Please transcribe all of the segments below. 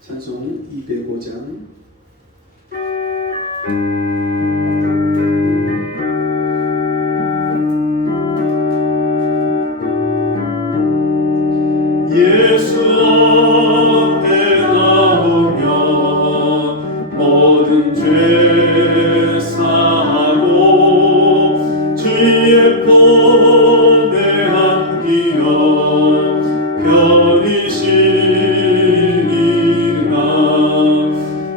찬송 205장 예수 앞에 나오면 모든 죄 사하고 주의 품에 안기어 편히 쉬리라.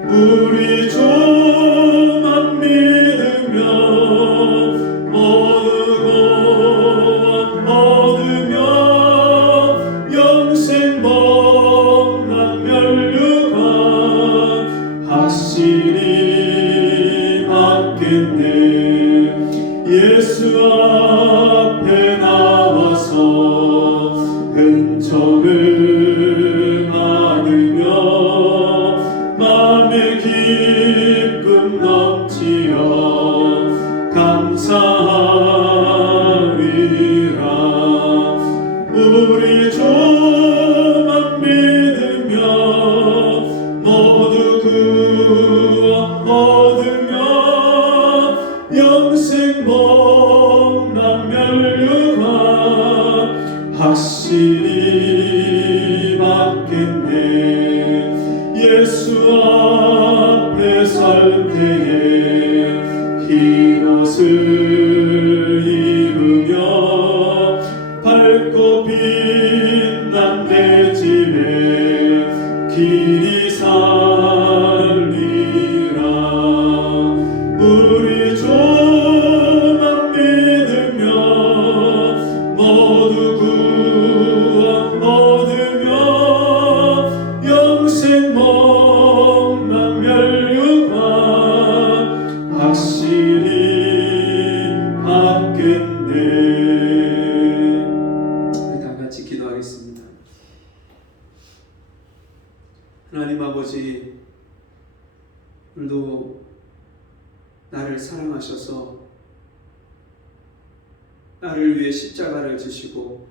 우리 주만 믿으며 얻으며 영생 복락 멸류관 확실히 받겠네. 예수 앞에 나와서 은총을 받으며 마음의 기쁨 넘치어 감사하리라. 우리 주만 믿으며 모두 구원 얻으며 영생 복락 멸류관 확실히 받겠네. 예수 앞에 설 때에 흰 옷을 입으며 밝고 빛난 내 집에 길이 살리라. 우리 주만 믿으며 모두 구원 얻으며 영생 복락 멸류관 확실히 받겠네. 기도하겠습니다. 하나님 아버지, 오늘도 나를 사랑하셔서 나를 위해 십자가를 지시고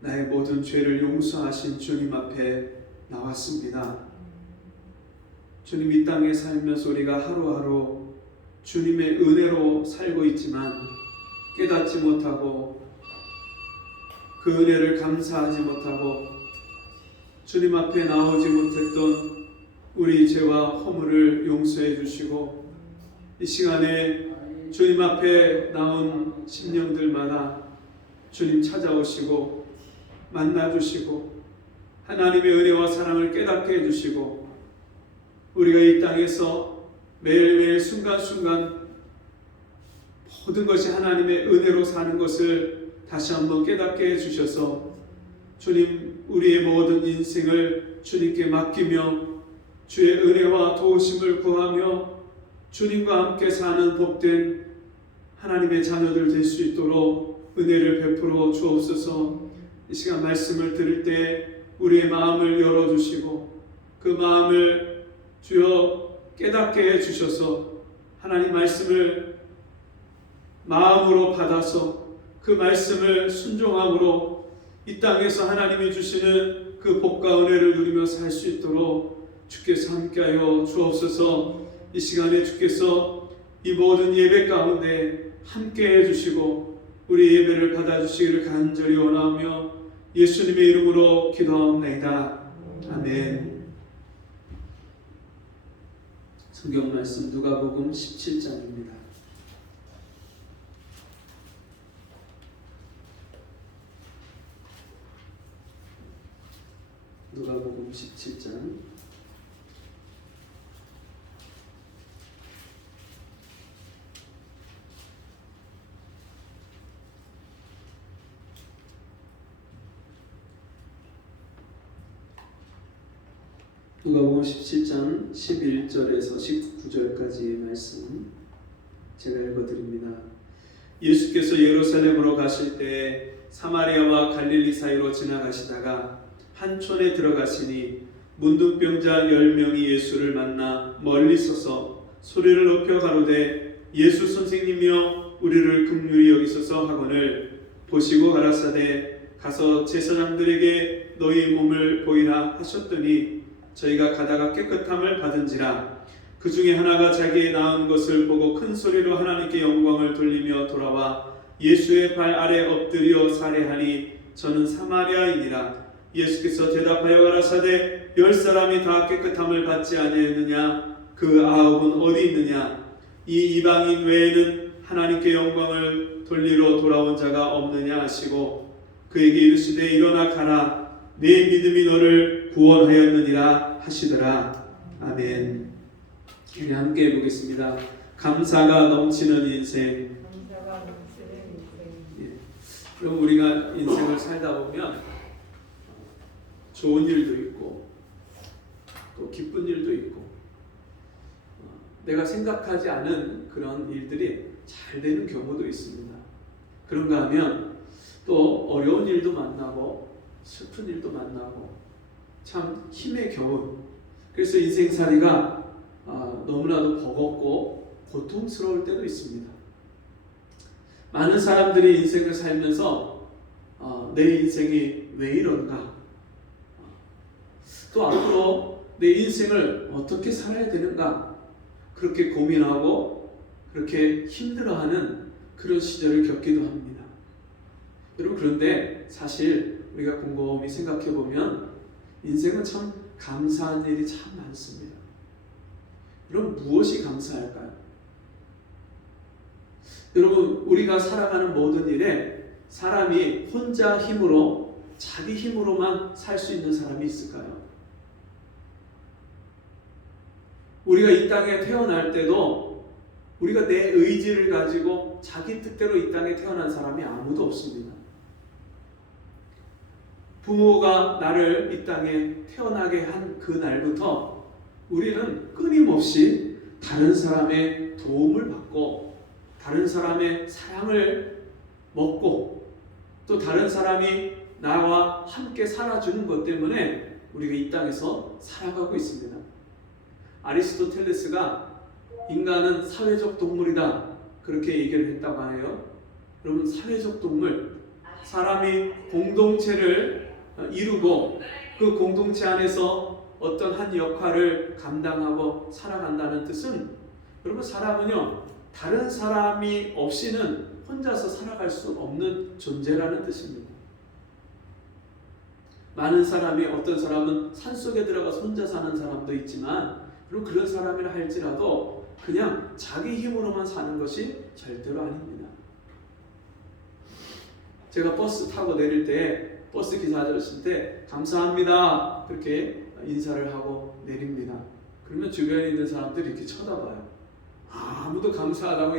나의 모든 죄를 용서하신 주님 앞에 나왔습니다. 주님, 이 땅에 살면서 우리가 하루하루 주님의 은혜로 살고 있지만 깨닫지 못하고 그 은혜를 감사하지 못하고 주님 앞에 나오지 못했던 우리 죄와 허물을 용서해 주시고, 이 시간에 주님 앞에 나온 심령들마다 주님 찾아오시고 만나주시고 하나님의 은혜와 사랑을 깨닫게 해주시고, 우리가 이 땅에서 매일매일 순간순간 모든 것이 하나님의 은혜로 사는 것을 다시 한번 깨닫게 해주셔서 주님, 우리의 모든 인생을 주님께 맡기며 주의 은혜와 도우심을 구하며 주님과 함께 사는 복된 하나님의 자녀들 될 수 있도록 은혜를 베풀어 주옵소서. 이 시간 말씀을 들을 때 우리의 마음을 열어주시고 그 마음을 주여 깨닫게 해주셔서 하나님 말씀을 마음으로 받아서 그 말씀을 순종함으로 이 땅에서 하나님이 주시는 그 복과 은혜를 누리며 살 수 있도록 주께서 함께하여 주옵소서. 이 시간에 주께서 이 모든 예배 가운데 함께해 주시고 우리 예배를 받아주시기를 간절히 원하며 예수님의 이름으로 기도하옵나이다. 아멘. 성경 말씀 누가복음 17장입니다. 누가복음 17장 누가복음 17장 11절에서 19절까지의 말씀 제가 읽어드립니다. 예수께서 예루살렘으로 가실 때 사마리아와 갈릴리 사이로 지나가시다가 한 촌에 들어가시니 문둥병자 10명이 예수를 만나 멀리 서서 소리를 높여 가로되 예수 선생님이여 우리를 긍휼히 여기소서 하거늘 보시고 가라사대 가서 제사장들에게 너희 몸을 보이라 하셨더니 저희가 가다가 깨끗함을 받은지라. 그 중에 하나가 자기의 낳은 것을 보고 큰 소리로 하나님께 영광을 돌리며 돌아와 예수의 발 아래 엎드려 살해하니 저는 사마리아인이라. 예수께서 대답하여 가라사대 10사람이 다 깨끗함을 받지 아니했느냐? 그 9은 어디 있느냐? 이 이방인 외에는 하나님께 영광을 돌리러 돌아온 자가 없느냐 하시고 그에게 이르시되 일어나 가라 네 믿음이 너를 구원하였느니라 하시더라. 아멘. 우리 함께 해보겠습니다. 감사가 넘치는 인생. 그럼 우리가 인생을 살다 보면 좋은 일도 있고 또 기쁜 일도 있고 내가 생각하지 않은 그런 일들이 잘 되는 경우도 있습니다. 그런가 하면 또 어려운 일도 만나고 슬픈 일도 만나고 참 힘의 겨운. 그래서 인생살이가 너무나도 버겁고 고통스러울 때도 있습니다. 많은 사람들이 인생을 살면서 내 인생이 왜 이런가, 또 앞으로 내 인생을 어떻게 살아야 되는가 그렇게 고민하고 그렇게 힘들어하는 그런 시절을 겪기도 합니다. 여러분, 그런데 사실 우리가 곰곰이 생각해 보면 인생은 참 감사한 일이 참 많습니다. 여러분, 무엇이 감사할까요? 여러분, 우리가 살아가는 모든 일에 사람이 혼자 힘으로 자기 힘으로만 살 수 있는 사람이 있을까요? 우리가 이 땅에 태어날 때도 우리가 내 의지를 가지고 자기 뜻대로 이 땅에 태어난 사람이 아무도 없습니다. 부모가 나를 이 땅에 태어나게 한 그 날부터 우리는 끊임없이 다른 사람의 도움을 받고 다른 사람의 사랑을 먹고 또 다른 사람이 나와 함께 살아주는 것 때문에 우리가 이 땅에서 살아가고 있습니다. 아리스토텔레스가 인간은 사회적 동물이다 그렇게 얘기를 했다고 하네요. 여러분, 사회적 동물, 사람이 공동체를 이루고 그 공동체 안에서 어떤 한 역할을 감당하고 살아간다는 뜻은, 여러분, 사람은요 다른 사람이 없이는 혼자서 살아갈 수 없는 존재라는 뜻입니다. 많은 사람이, 어떤 사람은 산속에 들어가서 혼자 사는 사람도 있지만 여러분, 그런 사람이라 할지라도 그냥 자기 힘으로만 사는 것이 절대로 아닙니다. 제가 버스 타고 내릴 때 버스 기사 아저씨한테 감사합니다 그렇게 인사를 하고 내립니다. 그러면 주변에 있는 사람들이 이렇게 쳐다봐요. 아무도 감사하다고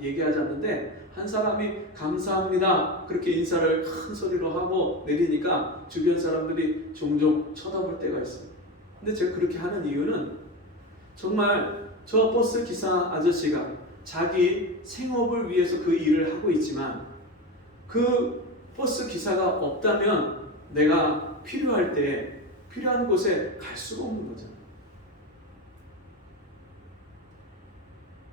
얘기하지 않는데 한 사람이 감사합니다 그렇게 인사를 큰 소리로 하고 내리니까 주변 사람들이 종종 쳐다볼 때가 있어요. 근데 제가 그렇게 하는 이유는 정말 저 버스 기사 아저씨가 자기 생업을 위해서 그 일을 하고 있지만 그 버스 기사가 없다면 내가 필요할 때 필요한 곳에 갈 수가 없는 거잖아요.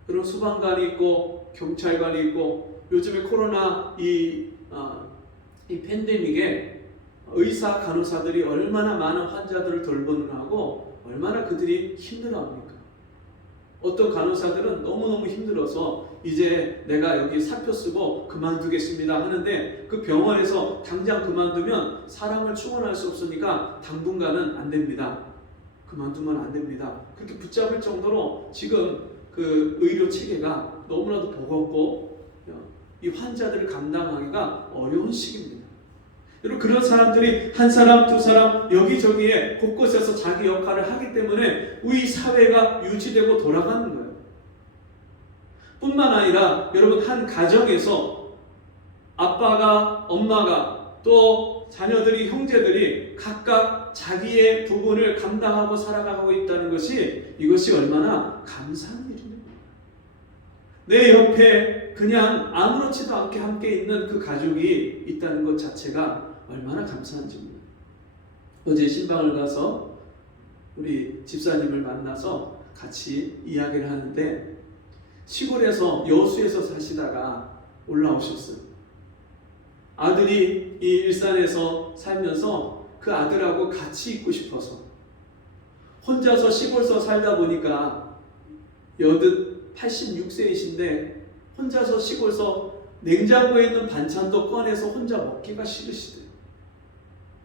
여러분, 소방관이 있고 경찰관이 있고 요즘에 코로나 이 팬데믹에 의사 간호사들이 얼마나 많은 환자들을 돌보느라고 얼마나 그들이 힘들어합니까? 어떤 간호사들은 너무너무 힘들어서 이제 내가 여기 사표 쓰고 그만두겠습니다 하는데 그 병원에서 당장 그만두면 사람을 충원할 수 없으니까 당분간은 안 됩니다. 그만두면 안 됩니다. 그렇게 붙잡을 정도로 지금 그 의료 체계가 너무나도 버겁고 이 환자들을 감당하기가 어려운 시기입니다. 여러분, 그런 사람들이 한 사람, 두 사람 여기저기에 곳곳에서 자기 역할을 하기 때문에 우리 사회가 유지되고 돌아가는 거예요. 뿐만 아니라 여러분, 한 가정에서 아빠가, 엄마가 또 자녀들이, 형제들이 각각 자기의 부분을 감당하고 살아가고 있다는 것이, 이것이 얼마나 감사한 일입니다. 내 옆에 그냥 아무렇지도 않게 함께 있는 그 가족이 있다는 것 자체가 얼마나 감사한지입니다. 어제 신방을 가서 우리 집사님을 만나서 같이 이야기를 하는데 시골에서 여수에서 사시다가 올라오셨어요. 아들이 이 일산에서 살면서 그 아들하고 같이 있고 싶어서 혼자서 시골서 살다 보니까 여든 86세이신데 혼자서 시골서 냉장고에 있는 반찬도 꺼내서 혼자 먹기가 싫으시대요.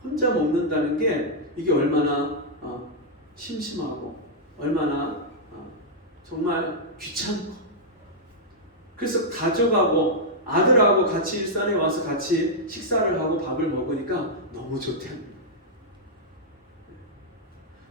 혼자 먹는다는 게 이게 얼마나 심심하고 얼마나 정말 귀찮고, 그래서 가족하고 아들하고 같이 일산에 와서 같이 식사를 하고 밥을 먹으니까 너무 좋답니다.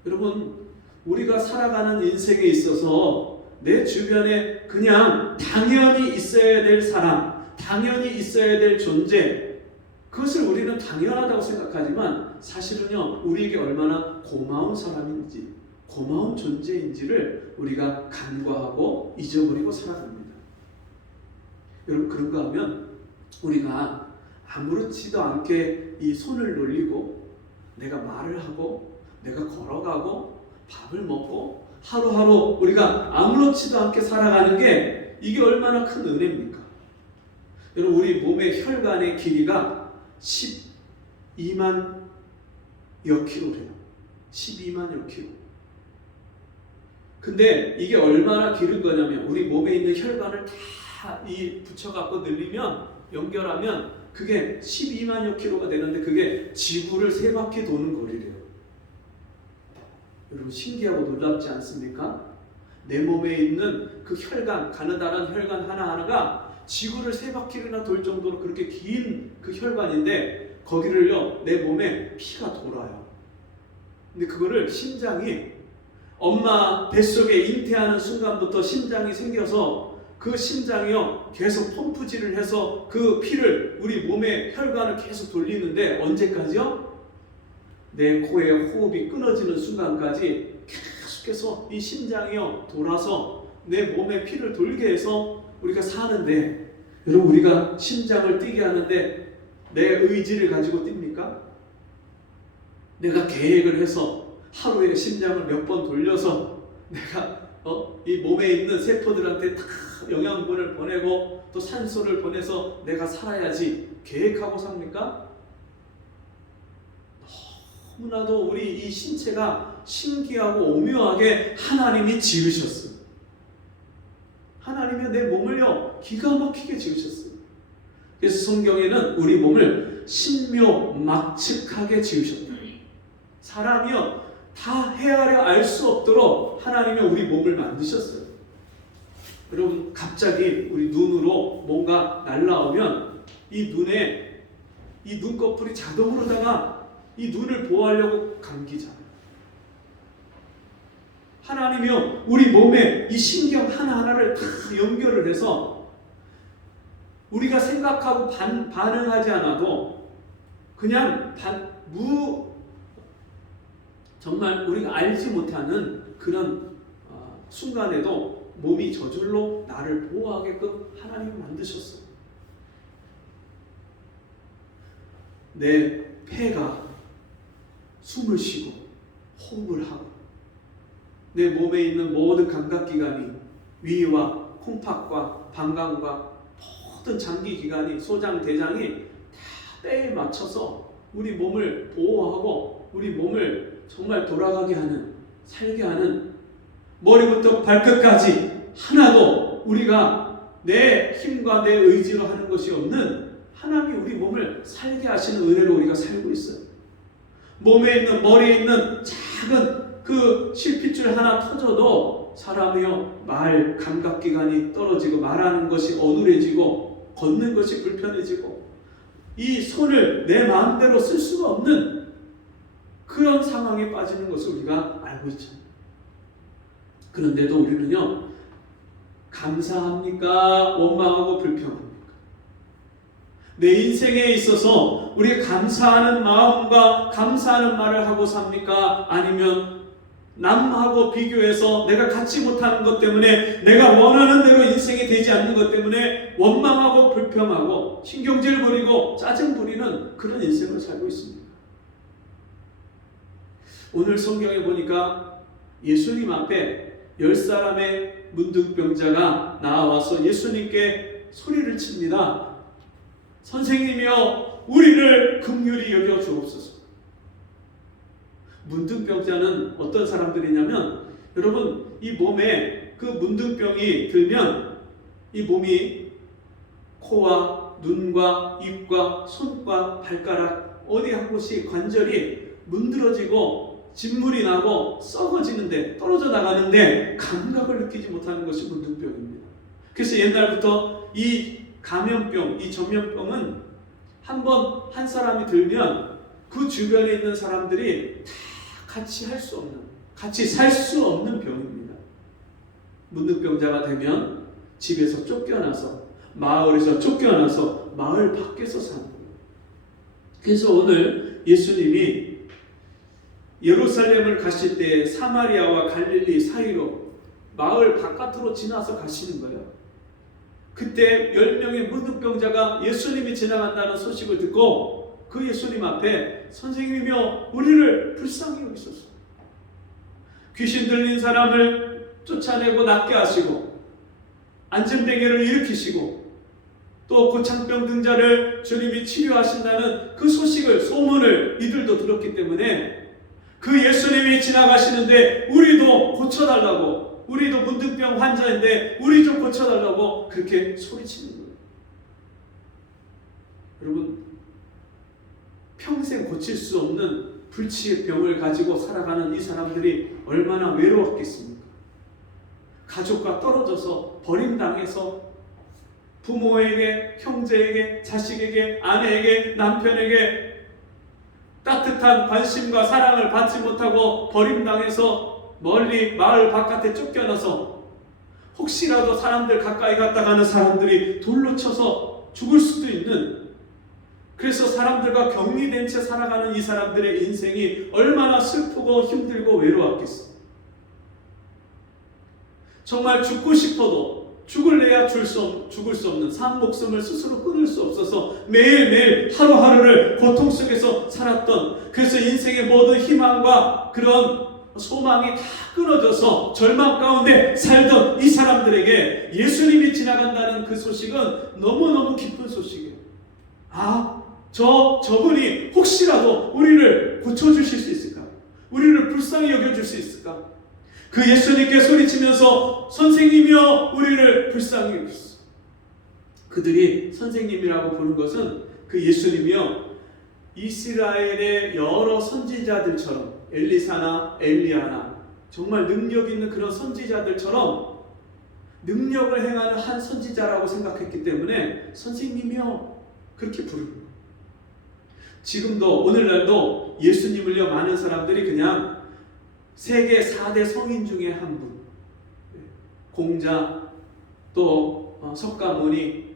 여러분, 우리가 살아가는 인생에 있어서 내 주변에 그냥 당연히 있어야 될 사람, 당연히 있어야 될 존재, 그것을 우리는 당연하다고 생각하지만 사실은요, 우리에게 얼마나 고마운 사람인지, 고마운 존재인지를 우리가 간과하고 잊어버리고 살아갑니다. 여러분, 그런가 하면 우리가 아무렇지도 않게 이 손을 놀리고 내가 말을 하고 내가 걸어가고 밥을 먹고 하루하루 우리가 아무렇지도 않게 살아가는 게 이게 얼마나 큰 은혜입니까? 여러분, 우리 몸의 혈관의 길이가 12만여 킬로래요. 12만여 킬로. 근데 이게 얼마나 길은 거냐면 우리 몸에 있는 혈관을 다 이 붙여갖고 늘리면, 연결하면 그게 12만여 킬로가 되는데 그게 지구를 3바퀴 도는 거리래요. 여러분, 신기하고 놀랍지 않습니까? 내 몸에 있는 그 혈관, 가느다란 혈관 하나하나가 지구를 3바퀴나 돌 정도로 그렇게 긴 그 혈관인데 거기를요, 내 몸에 피가 돌아요. 근데 그거를 심장이 엄마 뱃속에 잉태하는 순간부터 심장이 생겨서 그 심장이요 계속 펌프질을 해서 그 피를 우리 몸의 혈관을 계속 돌리는데 언제까지요? 내 코에 호흡이 끊어지는 순간까지 계속해서 이 심장이요 돌아서 내 몸에 피를 돌게 해서 우리가 사는데, 여러분, 우리가 심장을 뛰게 하는데 내 의지를 가지고 뜁니까? 내가 계획을 해서 하루에 심장을 몇 번 돌려서 내가 이 몸에 있는 세포들한테 다 영양분을 보내고 또 산소를 보내서 내가 살아야지 계획하고 삽니까? 너무나도 우리 이 신체가 신기하고 오묘하게 하나님이 지으셨어요. 하나님이 내 몸을요 기가 막히게 지으셨어요. 그래서 성경에는 우리 몸을 신묘막측하게 지으셨다. 사람이요 다 헤아려 알 수 없도록 하나님이 우리 몸을 만드셨어요. 여러분, 갑자기 우리 눈으로 뭔가 날라오면 이 눈에 이 눈꺼풀이 자동으로다가 이 눈을 보호하려고 감기잖아요. 하나님이요 우리 몸에 이 신경 하나하나를 다 연결을 해서 우리가 생각하고 반응하지 않아도 그냥 정말 우리가 알지 못하는 그런 순간에도 몸이 저절로 나를 보호하게끔 하나님이 만드셨어요. 내 폐가 숨을 쉬고 호흡을 하고 내 몸에 있는 모든 감각기관이 위와 콩팥과 방광과 모든 장기기관이 소장, 대장이 다 때에 맞춰서 우리 몸을 보호하고 우리 몸을 정말 돌아가게 하는, 살게 하는, 머리부터 발끝까지 하나도 우리가 내 힘과 내 의지로 하는 것이 없는 하나님이 우리 몸을 살게 하시는 은혜로 우리가 살고 있어요. 몸에 있는, 머리에 있는 작은 그 실핏줄 하나 터져도 사람이요 말 감각기관이 떨어지고 말하는 것이 어눌해지고 걷는 것이 불편해지고 이 손을 내 마음대로 쓸 수가 없는 그런 상황에 빠지는 것을 우리가 알고 있죠. 그런데도 우리는요 감사합니까? 원망하고 불평합니까? 내 인생에 있어서 우리가 감사하는 마음과 감사하는 말을 하고 삽니까? 아니면 남하고 비교해서 내가 갖지 못하는 것 때문에 내가 원하는 대로 인생이 되지 않는 것 때문에 원망하고 불평하고 신경질 부리고 짜증 부리는 그런 인생을 살고 있습니다. 오늘 성경에 보니까 예수님 앞에 10사람의 문둥병자가 나와서 예수님께 소리를 칩니다. 선생님이여, 우리를 긍휼히 여겨 주옵소서. 문둥병자는 어떤 사람들이냐면, 여러분, 이 몸에 그 문둥병이 들면 이 몸이 코와 눈과 입과 손과 발가락 어디 한 곳이 관절이 문드러지고 진물이 나고 썩어지는데, 떨어져 나가는데 감각을 느끼지 못하는 것이 문둥병입니다. 그래서 옛날부터 이 감염병, 이 전염병은 한번 한 사람이 들면 그 주변에 있는 사람들이 다 같이 할 수 없는, 같이 살 수 없는 병입니다. 문둥병자가 되면 집에서 쫓겨나서, 마을에서 쫓겨나서 마을 밖에서 사는 거예요. 그래서 오늘 예수님이 예루살렘을 가실 때 사마리아와 갈릴리 사이로 마을 바깥으로 지나서 가시는 거예요. 그때 10명의 문둥병자가 예수님이 지나간다는 소식을 듣고 그 예수님 앞에 선생님이여 우리를 불쌍히 여기소서. 귀신 들린 사람을 쫓아내고 낫게 하시고 안전뱅이를 일으키시고 또 고창병 등자를 주님이 치료하신다는 그 소식을, 소문을 이들도 들었기 때문에 그 예수님이 지나가시는데 우리도 고쳐달라고, 우리도 문둥병 환자인데 우리 좀 고쳐달라고 그렇게 소리치는 거예요. 여러분, 평생 고칠 수 없는 불치의 병을 가지고 살아가는 이 사람들이 얼마나 외로웠겠습니까? 가족과 떨어져서 버림당해서 부모에게, 형제에게, 자식에게, 아내에게, 남편에게 따뜻한 관심과 사랑을 받지 못하고 버림당해서 멀리 마을 바깥에 쫓겨나서 혹시라도 사람들 가까이 갔다 가는 사람들이 돌로 쳐서 죽을 수도 있는, 그래서 사람들과 격리된 채 살아가는 이 사람들의 인생이 얼마나 슬프고 힘들고 외로웠겠어요. 정말 죽고 싶어도 죽을래야 죽을 수 없는 산 목숨을 스스로 끊을 수 없어서 매일매일 하루하루를 고통 속에서 살았던, 그래서 인생의 모든 희망과 그런 소망이 다 끊어져서 절망 가운데 살던 이 사람들에게 예수님이 지나간다는 그 소식은 너무너무 기쁜 소식이에요. 저분이 혹시라도 우리를 고쳐주실 수 있을까? 우리를 불쌍히 여겨줄 수 있을까? 그 예수님께 소리치면서 선생님이여 우리를 불쌍히 여기소서. 그들이 선생님이라고 부른 것은 그 예수님이여 이스라엘의 여러 선지자들처럼, 엘리사나 엘리야나 정말 능력 있는 그런 선지자들처럼 능력을 행하는 한 선지자라고 생각했기 때문에 선생님이여 그렇게 부르는 거예요. 지금도 오늘날도 예수님을요, 많은 사람들이 그냥 세계 4대 성인 중에 한 분, 공자, 또 석가모니,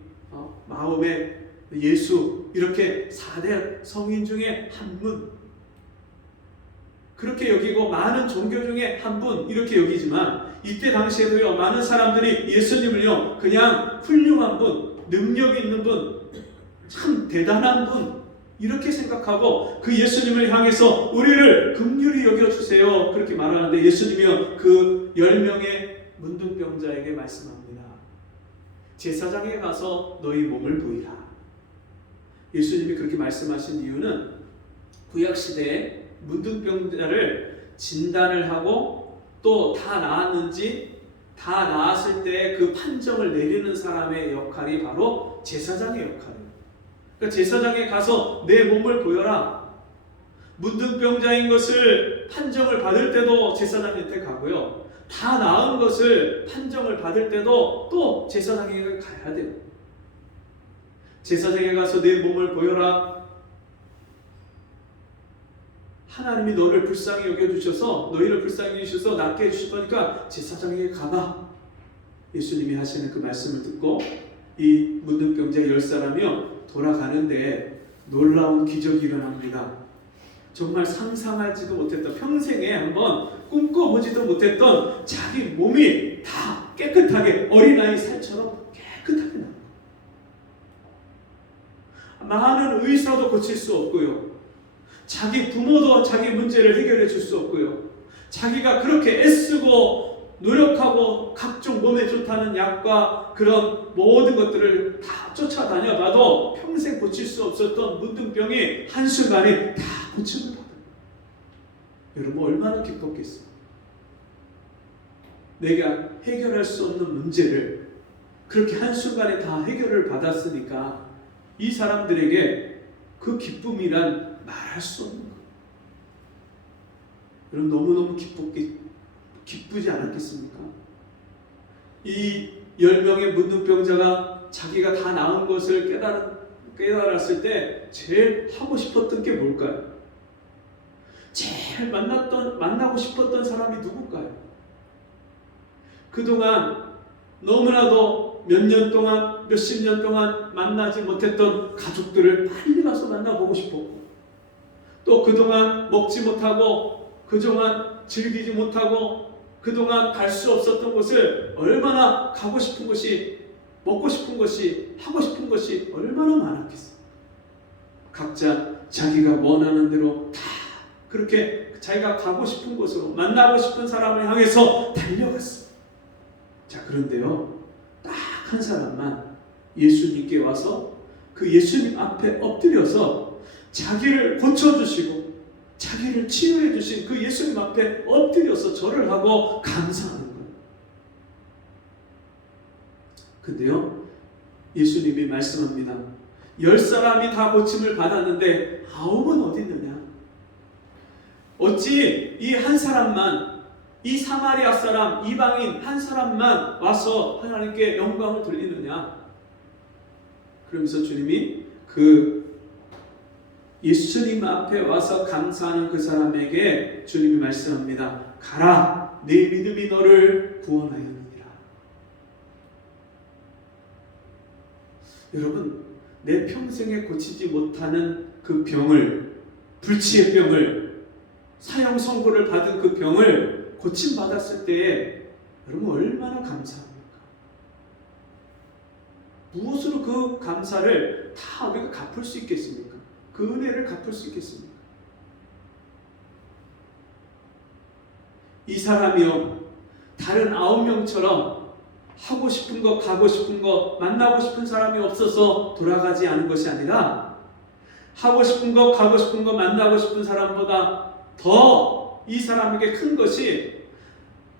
마음의 예수, 이렇게 4대 성인 중에 한 분, 그렇게 여기고 많은 종교 중에 한 분 이렇게 여기지만, 이때 당시에도요 많은 사람들이 예수님을요 그냥 훌륭한 분, 능력 있는 분, 참 대단한 분 이렇게 생각하고 그 예수님을 향해서 우리를 긍휼히 여겨주세요 그렇게 말하는데, 예수님이요 그 10명의 문둥병자에게 말씀합니다. 제사장에 가서 너희 몸을 보이라. 예수님이 그렇게 말씀하신 이유는 구약시대에 문둥병자를 진단을 하고 또 다 나았는지, 다 나았을 때 그 판정을 내리는 사람의 역할이 바로 제사장의 역할이에요. 그러니까 제사장에 가서 내 몸을 보여라. 문둥병자인 것을 판정을 받을 때도 제사장한테 가고요, 다 나은 것을 판정을 받을 때도 또 제사장에게 가야 돼요. 제사장에 가서 내 몸을 보여라. 하나님이 너를 불쌍히 여겨주셔서, 너희를 불쌍히 여겨주셔서 낫게 해주실 거니까 제사장에게 가봐. 예수님이 하시는 그 말씀을 듣고 이 문둥병자 10사람이요 돌아가는데 놀라운 기적이 일어납니다. 정말 상상하지도 못했던, 평생에 한번 꿈꿔보지도 못했던 자기 몸이 다 깨끗하게, 어린아이 살처럼 깨끗하게 나요. 많은 의사도 고칠 수 없고요, 자기 부모도 자기 문제를 해결해 줄 수 없고요, 자기가 그렇게 애쓰고 노력하고 각종 몸에 좋다는 약과 그런 모든 것들을 다 쫓아다녀봐도 평생 고칠 수 없었던 문둥병이 한순간에 다 고침을 받아요. 여러분 얼마나 기뻤겠어요. 내가 해결할 수 없는 문제를 그렇게 한순간에 다 해결을 받았으니까 이 사람들에게 그 기쁨이란 말할 수 없는 거예요. 여러분 너무너무 기쁘지 않았겠습니까? 이 10명의 문둥병자가 자기가 다 나은 것을 깨달았을 때 제일 하고 싶었던 게 뭘까요? 제일 만나고 싶었던 사람이 누굴까요? 그동안 너무나도 몇 년 동안, 몇십 년 동안 만나지 못했던 가족들을 빨리 가서 만나보고 싶었고, 또 그동안 먹지 못하고, 그동안 즐기지 못하고, 그동안 갈 수 없었던 곳을 얼마나 가고 싶은 것이, 먹고 싶은 것이, 하고 싶은 것이 얼마나 많았겠어요. 각자 자기가 원하는 대로 다 그렇게 자기가 가고 싶은 곳으로, 만나고 싶은 사람을 향해서 달려갔어요. 자, 그런데요, 딱 한 사람만 예수님께 와서 그 예수님 앞에 엎드려서 자기를 고쳐주시고 자기를 치유해 주신 그 예수님 앞에 엎드려서 절을 하고 감사하는 거예요. 근데요, 예수님이 말씀합니다. 10사람이 다 고침을 받았는데 9은 어디 있느냐? 어찌 이 한 사람만, 이 사마리아 사람, 이방인 한 사람만 와서 하나님께 영광을 돌리느냐? 그러면서 주님이 그 예수님 앞에 와서 감사하는 그 사람에게 주님이 말씀합니다. 가라, 네 믿음이 너를 구원하였느니라. 여러분, 내 평생에 고치지 못하는 그 병을, 불치의 병을, 사형 선고를 받은 그 병을 고침받았을 때에 여러분 얼마나 감사합니까? 무엇으로 그 감사를 다 우리가 갚을 수 있겠습니까? 그 은혜를 갚을 수 있겠습니까? 이 사람이요, 다른 9명처럼 하고 싶은 거, 가고 싶은 거, 만나고 싶은 사람이 없어서 돌아가지 않은 것이 아니라 하고 싶은 거, 가고 싶은 거, 만나고 싶은 사람보다 더 이 사람에게 큰 것이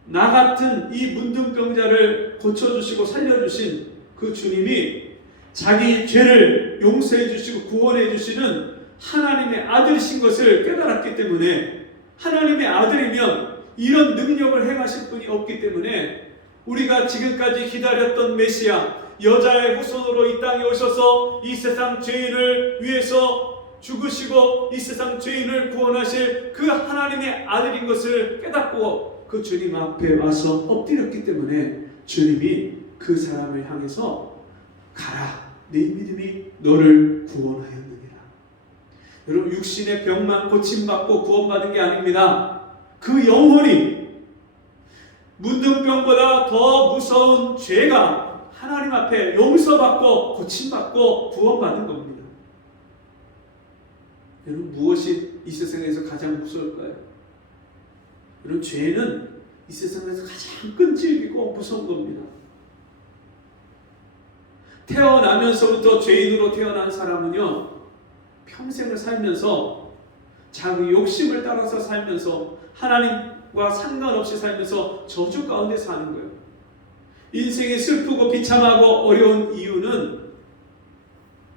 나 같은 이 문둥병자를 고쳐주시고 살려주신 그 주님이 자기 죄를 용서해 주시고 구원해 주시는 하나님의 아들이신 것을 깨달았기 때문에, 하나님의 아들이면 이런 능력을 행하실 분이 없기 때문에 우리가 지금까지 기다렸던 메시아, 여자의 후손으로 이 땅에 오셔서 이 세상 죄인을 위해서 죽으시고 이 세상 죄인을 구원하실 그 하나님의 아들인 것을 깨닫고 그 주님 앞에 와서 엎드렸기 때문에 주님이 그 사람을 향해서 가라, 네 믿음이 너를 구원하였느니라. 여러분, 육신의 병만 고침받고 구원받은 게 아닙니다. 그 영혼이, 문둥병보다 더 무서운 죄가 하나님 앞에 용서받고 고침받고 구원받은 겁니다. 여러분, 무엇이 이 세상에서 가장 무서울까요? 여러분, 죄는 이 세상에서 가장 끈질기고 무서운 겁니다. 태어나면서부터 죄인으로 태어난 사람은요, 평생을 살면서 자기 욕심을 따라서 살면서 하나님과 상관없이 살면서 저주 가운데 사는 거예요. 인생이 슬프고 비참하고 어려운 이유는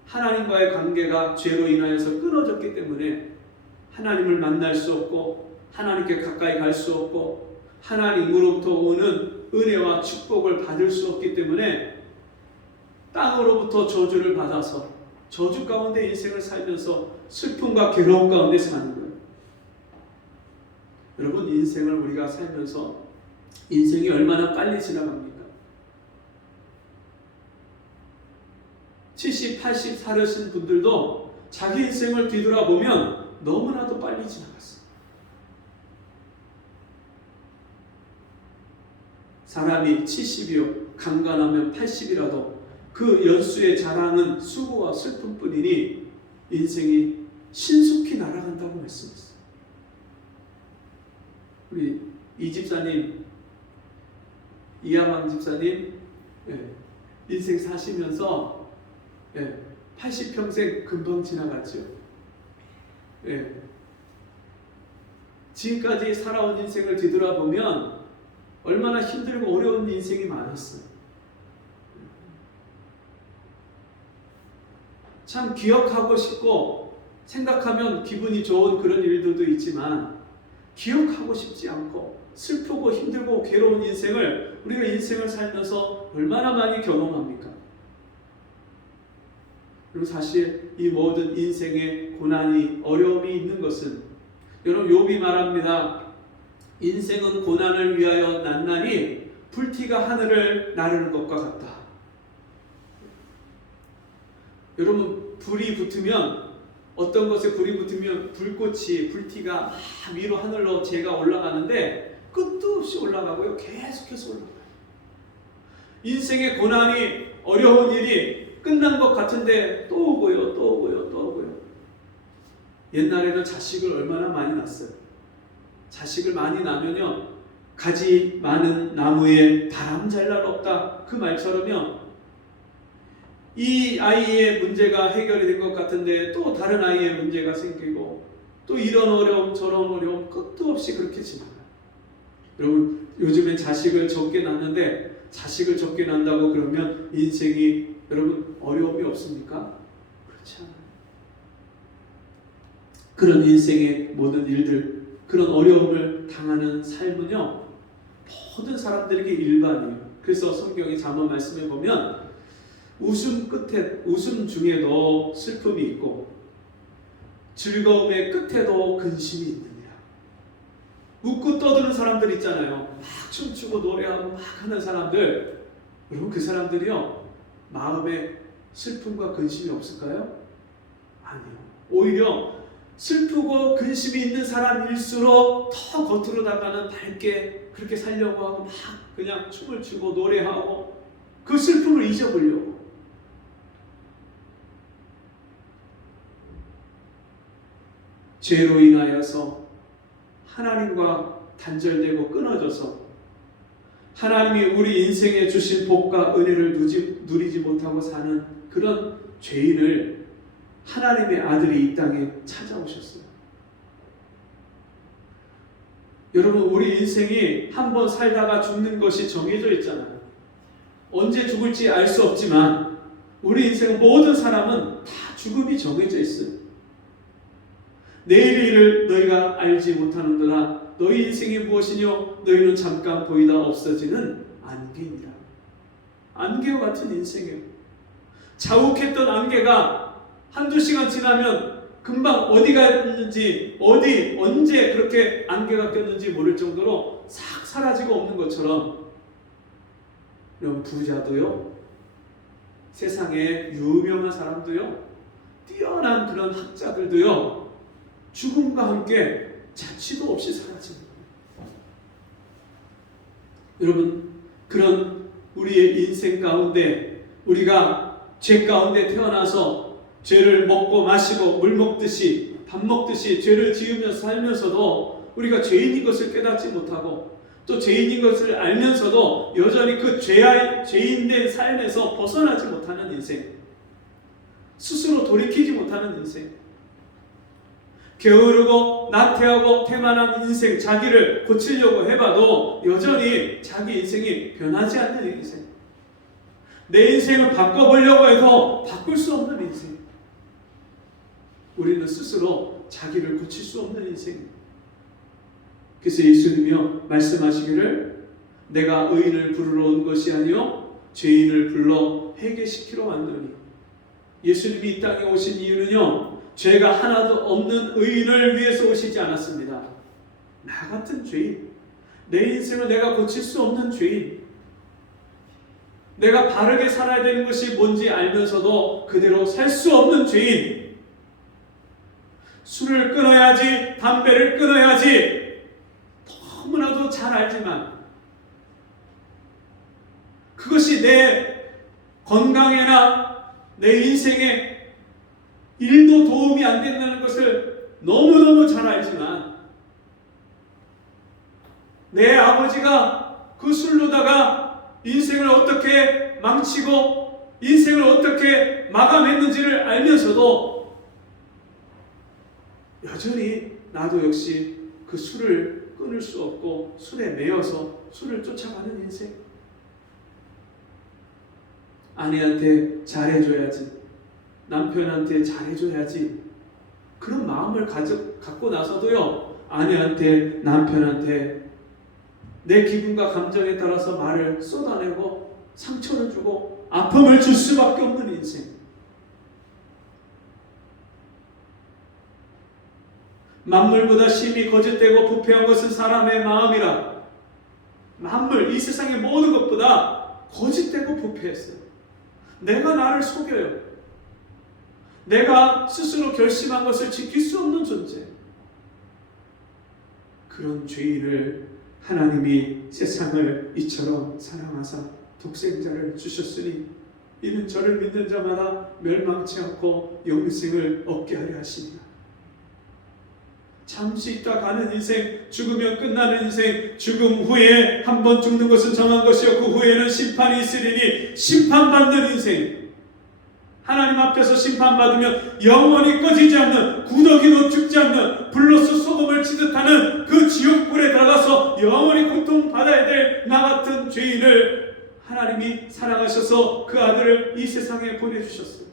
하나님과의 관계가 죄로 인하여서 끊어졌기 때문에 하나님을 만날 수 없고 하나님께 가까이 갈 수 없고 하나님으로부터 오는 은혜와 축복을 받을 수 없기 때문에 땅으로부터 저주를 받아서 저주 가운데 인생을 살면서 슬픔과 괴로움 가운데 사는 거예요. 여러분, 인생을 우리가 살면서 인생이 얼마나 빨리 지나갑니까? 70, 80 살으신 분들도 자기 인생을 뒤돌아보면 너무나도 빨리 지나갔어요. 사람이 70이요, 강간하면 80이라도 그 연수의 자랑은 수고와 슬픔뿐이니 인생이 신속히 날아간다고 말씀했어요. 우리 이 집사님, 이하망 집사님, 인생 사시면서 80평생 금방 지나갔죠. 지금까지 살아온 인생을 뒤돌아보면 얼마나 힘들고 어려운 인생이 많았어요. 참 기억하고 싶고 생각하면 기분이 좋은 그런 일들도 있지만 기억하고 싶지 않고 슬프고 힘들고 괴로운 인생을 우리가 인생을 살면서 얼마나 많이 경험합니까? 그리고 사실 이 모든 인생의 고난이 어려움이 있는 것은 여러분 욥이 말합니다. 인생은 고난을 위하여 난날이 불티가 하늘을 나르는 것과 같다. 여러분 불이 붙으면 어떤 것에 불이 붙으면 불꽃이 불티가 위로 하늘로 재가 올라가는데 끝도 없이 올라가고요. 계속해서 올라가요. 인생의 고난이 어려운 일이 끝난 것 같은데 또 오고요. 또 오고요. 또 오고요. 옛날에는 자식을 얼마나 많이 낳았어요. 자식을 많이 낳으면요. 가지 많은 나무에 바람 잘 날 없다. 그 말처럼요. 이 아이의 문제가 해결이 된 것 같은데 또 다른 아이의 문제가 생기고 또 이런 어려움 저런 어려움 끝도 없이 그렇게 지나가요. 여러분 요즘엔 자식을 적게 낳는데 자식을 적게 낳는다고 그러면 인생이 여러분 어려움이 없습니까? 그렇지 않아요. 그런 인생의 모든 일들 그런 어려움을 당하는 삶은요 모든 사람들에게 일반이에요. 그래서 성경의 잠언 말씀에 보면 웃음 중에도 슬픔이 있고 즐거움의 끝에도 근심이 있느니라. 웃고 떠드는 사람들 있잖아요. 막 춤추고 노래하고 막 하는 사람들. 여러분 그 사람들이요 마음에 슬픔과 근심이 없을까요? 아니요. 오히려 슬프고 근심이 있는 사람일수록 더 겉으로 나가는 밝게 그렇게 살려고 하고 막 그냥 춤을 추고 노래하고 그 슬픔을 잊어보려고. 죄로 인하여서 하나님과 단절되고 끊어져서 하나님이 우리 인생에 주신 복과 은혜를 누리지 못하고 사는 그런 죄인을 하나님의 아들이 이 땅에 찾아오셨어요. 여러분 우리 인생이 한번 살다가 죽는 것이 정해져 있잖아요. 언제 죽을지 알 수 없지만 우리 인생 모든 사람은 다 죽음이 정해져 있어요. 내일의 일을 너희가 알지 못하는도다. 너희 인생이 무엇이뇨? 너희는 잠깐 보이다 없어지는 안개니라. 안개와 같은 인생이에요. 자욱했던 안개가 한두 시간 지나면 금방 어디가 있는지 언제 그렇게 안개가 꼈는지 모를 정도로 싹 사라지고 없는 것처럼 이런 부자도요, 세상에 유명한 사람도요, 뛰어난 그런 학자들도요, 죽음과 함께 자취도 없이 사라집니다. 여러분, 그런 우리의 인생 가운데 우리가 죄 가운데 태어나서 죄를 먹고 마시고 물 먹듯이 밥 먹듯이 죄를 지으면서 살면서도 우리가 죄인인 것을 깨닫지 못하고 또 죄인인 것을 알면서도 여전히 그 죄인된 삶에서 벗어나지 못하는 인생, 스스로 돌이키지 못하는 인생, 게으르고 나태하고 태만한 인생, 자기를 고치려고 해봐도 여전히 자기 인생이 변하지 않는 인생, 내 인생을 바꿔보려고 해도 바꿀 수 없는 인생, 우리는 스스로 자기를 고칠 수 없는 인생. 그래서 예수님이요 말씀하시기를 내가 의인을 부르러 온 것이 아니요 죄인을 불러 회개시키러 왔노니. 예수님이 이 땅에 오신 이유는요 죄가 하나도 없는 의인을 위해서 오시지 않았습니다. 나 같은 죄인, 내 인생을 내가 고칠 수 없는 죄인, 내가 바르게 살아야 되는 것이 뭔지 알면서도 그대로 살 수 없는 죄인, 술을 끊어야지, 담배를 끊어야지 너무나도 잘 알지만 그것이 내 건강에나 내 인생에 일도 도움이 안 된다는 것을 너무너무 잘 알지만 내 아버지가 그 술로다가 인생을 어떻게 망치고 인생을 어떻게 마감했는지를 알면서도 여전히 나도 역시 그 술을 끊을 수 없고 술에 매여서 술을 쫓아가는 인생. 아내한테 잘해줘야지, 남편한테 잘해줘야지, 그런 마음을 갖고 나서도요, 아내한테, 남편한테 내 기분과 감정에 따라서 말을 쏟아내고 상처를 주고 아픔을 줄 수밖에 없는 인생. 만물보다 심히 거짓되고 부패한 것은 사람의 마음이라. 만물, 이 세상의 모든 것보다 거짓되고 부패했어요. 내가 나를 속여요. 내가 스스로 결심한 것을 지킬 수 없는 존재. 그런 죄인을 하나님이 세상을 이처럼 사랑하사 독생자를 주셨으니 이는 저를 믿는 자마다 멸망치 않고 영생을 얻게 하려 하시니라. 잠시 있다 가는 인생, 죽으면 끝나는 인생, 죽음 후에 한 번 죽는 것은 정한 것이요 그 후에는 심판이 있으리니 심판받는 인생. 하나님 앞에서 심판받으면 영원히 꺼지지 않는, 구더기도 죽지 않는, 불로서 소금을 치듯 하는 그 지옥불에 들어가서 영원히 고통받아야 될 나 같은 죄인을 하나님이 사랑하셔서 그 아들을 이 세상에 보내주셨어요.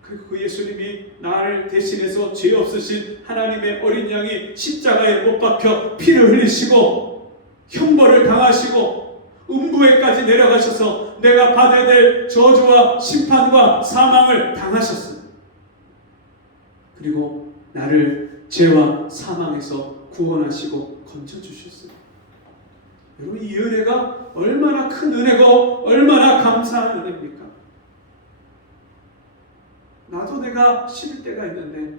그리고 그 예수님이 나를 대신해서 죄 없으신 하나님의 어린 양이 십자가에 못 박혀 피를 흘리시고 형벌을 당하시고 음부에까지 내려가셔서 내가 받아야 될 저주와 심판과 사망을 당하셨어요. 그리고 나를 죄와 사망에서 구원하시고 건져주셨어요. 여러분, 이 은혜가 얼마나 큰 은혜고 얼마나 감사한 은혜입니까? 나도 내가 싫을 때가 있는데,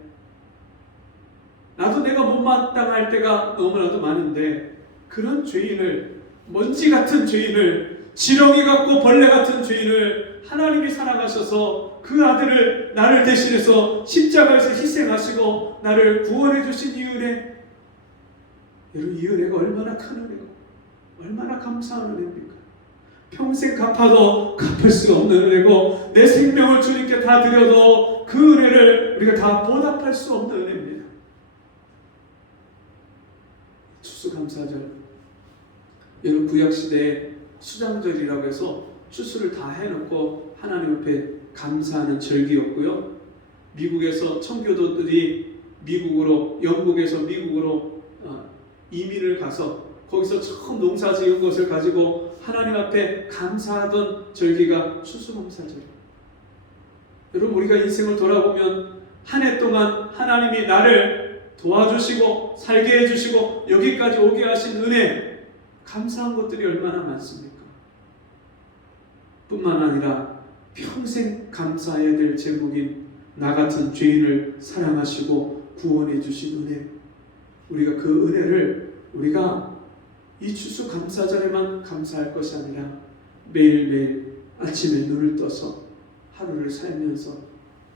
나도 내가 못마땅할 때가 너무나도 많은데, 그런 죄인을, 먼지 같은 죄인을, 지렁이 같고 벌레 같은 죄인을 하나님이 사랑하셔서 그 아들을 나를 대신해서 십자가에서 희생하시고 나를 구원해 주신 이 은혜. 여러분, 이 은혜가 얼마나 큰 은혜고 얼마나 감사한 은혜입니까? 평생 갚아도 갚을 수 없는 은혜고 내 생명을 주님께 다 드려도 그 은혜를 우리가 다 보답할 수 없는 은혜입니다. 추수감사절, 여러분, 구약시대에 수장절이라고 해서 추수를 다 해놓고 하나님 앞에 감사하는 절기였고요. 미국에서 청교도들이 영국에서 미국으로 이민을 가서 거기서 처음 농사 지은 것을 가지고 하나님 앞에 감사하던 절기가 추수감사절이에요. 여러분, 우리가 인생을 돌아보면 한 해 동안 하나님이 나를 도와주시고 살게 해주시고 여기까지 오게 하신 은혜, 감사한 것들이 얼마나 많습니까? 뿐만 아니라 평생 감사해야 될 제목인 나 같은 죄인을 사랑하시고 구원해 주신 은혜, 우리가 그 은혜를 우리가 이 추수감사절에만 감사할 것이 아니라 매일매일 아침에 눈을 떠서 하루를 살면서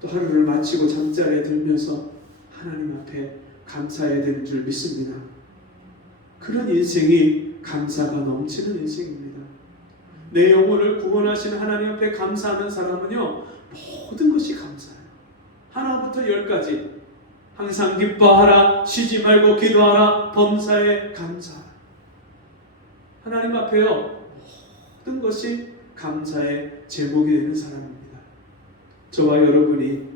또 하루를 마치고 잠자리에 들면서 하나님 앞에 감사해야 되는 줄 믿습니다. 그런 인생이 감사가 넘치는 인생입니다. 내 영혼을 구원하신 하나님 앞에 감사하는 사람은요, 모든 것이 감사해요. 하나부터 열까지 항상 기뻐하라, 쉬지 말고 기도하라, 범사에 감사하라. 하나님 앞에요, 모든 것이 감사의 제목이 되는 사람입니다. 저와 여러분이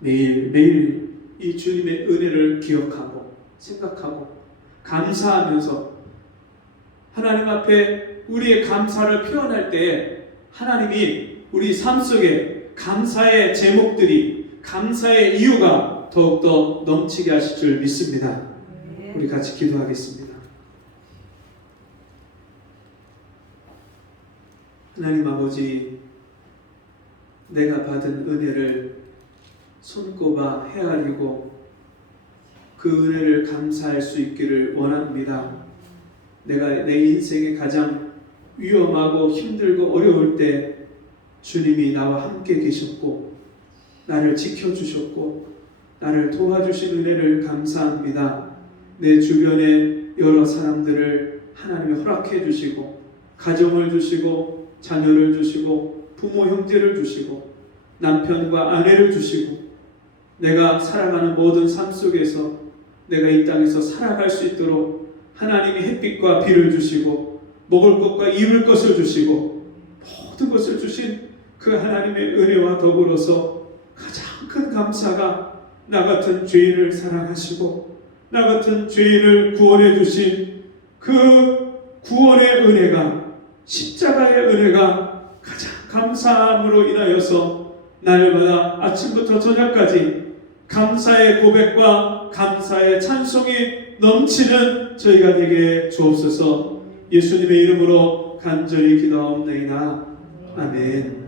매일매일 이 주님의 은혜를 기억하고 생각하고 감사하면서 하나님 앞에 우리의 감사를 표현할 때 하나님이 우리 삶 속에 감사의 제목들이, 감사의 이유가 더욱더 넘치게 하실 줄 믿습니다. 우리 같이 기도하겠습니다. 하나님 아버지, 내가 받은 은혜를 손꼽아 헤아리고 그 은혜를 감사할 수 있기를 원합니다. 내가 내 인생에 가장 위험하고 힘들고 어려울 때 주님이 나와 함께 계셨고 나를 지켜주셨고 나를 도와주신 은혜를 감사합니다. 내 주변에 여러 사람들을 하나님이 허락해 주시고 가정을 주시고 자녀를 주시고 부모 형제를 주시고 남편과 아내를 주시고 내가 살아가는 모든 삶 속에서 내가 이 땅에서 살아갈 수 있도록 하나님이 햇빛과 비를 주시고 먹을 것과 입을 것을 주시고 모든 것을 주신 그 하나님의 은혜와 더불어서 가장 큰 감사가 나 같은 죄인을 사랑하시고 나 같은 죄인을 구원해 주신 그 구원의 은혜가, 십자가의 은혜가 가장 감사함으로 인하여서 날마다 아침부터 저녁까지 감사의 고백과 감사의 찬송이 넘치는 저희가 되게 주옵소서. 예수님의 이름으로 간절히 기도하옵나이다. 아멘.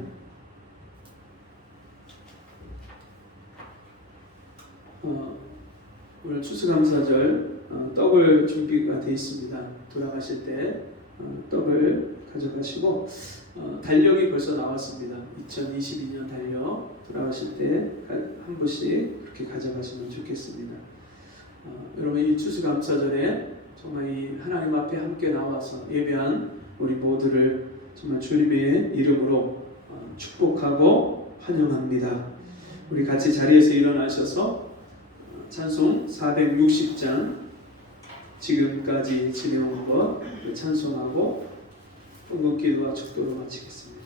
오늘 추수감사절 떡을 준비가 되어 있습니다. 돌아가실 때 떡을 가져가시고 달력이 벌써 나왔습니다. 2022년 달력 돌아가실 때 한 부씩 그렇게 가져가시면 좋겠습니다. 여러분 이 추수감사절에 정말 이 하나님 앞에 함께 나와서 예배한 우리 모두를 정말 주님의 이름으로 축복하고 환영합니다. 우리 같이 자리에서 일어나셔서 찬송 460장 지금까지 지내온 것 찬송하고 헌금기도와 축도로 마치겠습니다.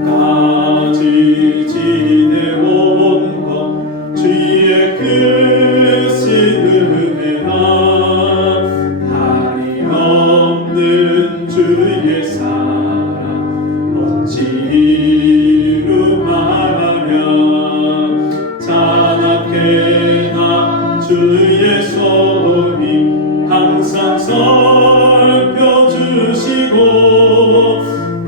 지금까지 지내온 것 주의 크신 은혜나 한이 없는 주의 사랑 어찌 이루 말하랴. 자나깨나 주의 손이 항상 살펴주시고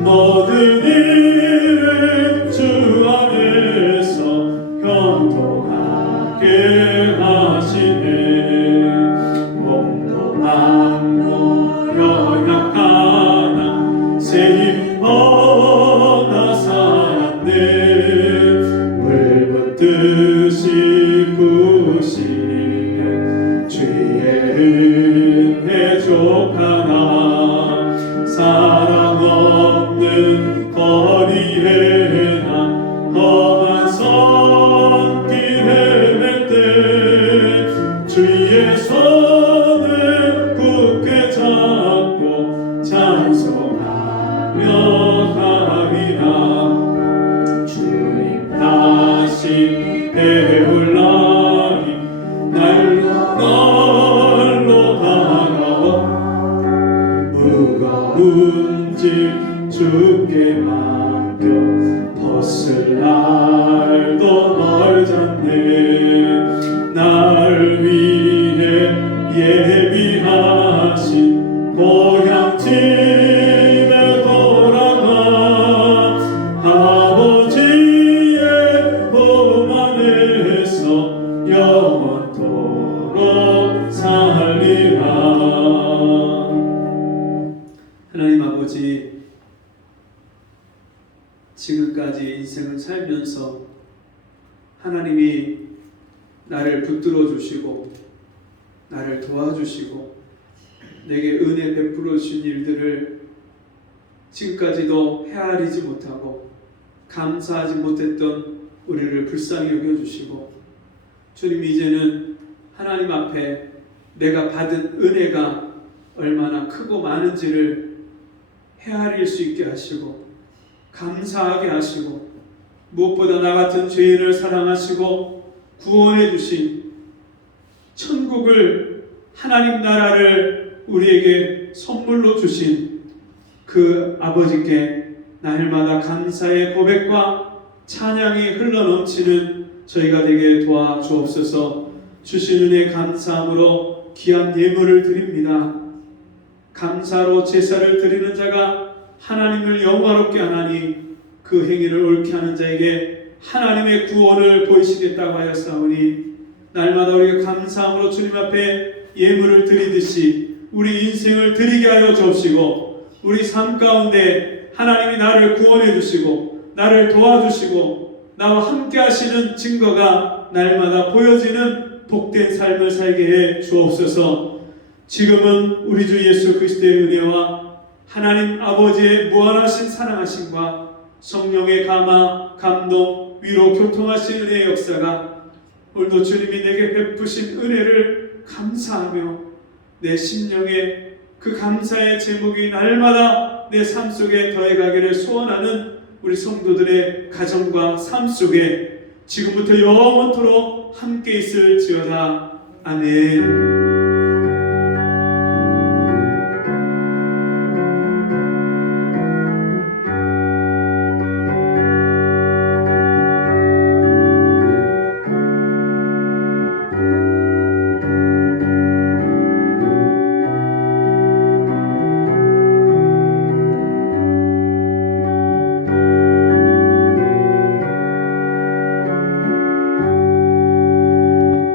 모든 일을 주 안에서 형통하게 하시네. 몸도 망고 연약하나 새 힘 얻어 살았네. 물 붓듯이 부시네 주의 은혜 족하나. 사랑 없는 거리에나 험한 손길 헤맬 때 주의 손을 굳게 잡고 찬송하며 가리라. 주님 다시 배울 날이 날로 다가와 무거운 짐 주께 맡겨 벗을 날도 멀잖네. 날 위해 예비하신 고향 집에 돌아가 아버지의 품 안에서 영원토록 살리라. 하나님 아버지, 지금까지 인생을 살면서 하나님이 나를 붙들어 주시고 나를 도와주시고 내게 은혜 베풀어 주신 일들을 지금까지도 헤아리지 못하고 감사하지 못했던 우리를 불쌍히 여겨주시고, 주님 이제는 하나님 앞에 내가 받은 은혜가 얼마나 크고 많은지를 헤아릴 수 있게 하시고 감사하게 하시고, 무엇보다 나 같은 죄인을 사랑하시고 구원해 주신 천국을, 하나님 나라를 우리에게 선물로 주신 그 아버지께 날마다 감사의 고백과 찬양이 흘러넘치는 저희가 되게 도와주옵소서. 주신 은혜 감사함으로 귀한 예물을 드립니다. 감사로 제사를 드리는 자가 하나님을 영화롭게 하나니 그 행위를 옳게 하는 자에게 하나님의 구원을 보이시겠다고 하였사오니, 날마다 우리가 감사함으로 주님 앞에 예물을 드리듯이 우리 인생을 드리게 하여 주옵시고, 우리 삶 가운데 하나님이 나를 구원해 주시고 나를 도와주시고 나와 함께 하시는 증거가 날마다 보여지는 복된 삶을 살게 해 주옵소서. 지금은 우리 주 예수 그리스도의 은혜와 하나님 아버지의 무한하신 사랑하심과 성령의 감화, 감동, 위로, 교통하신 은혜의 역사가 오늘도 주님이 내게 베푸신 은혜를 감사하며 내 심령에 그 감사의 제목이 날마다 내 삶 속에 더해가기를 소원하는 우리 성도들의 가정과 삶 속에 지금부터 영원토록 함께 있을지어다. 아멘.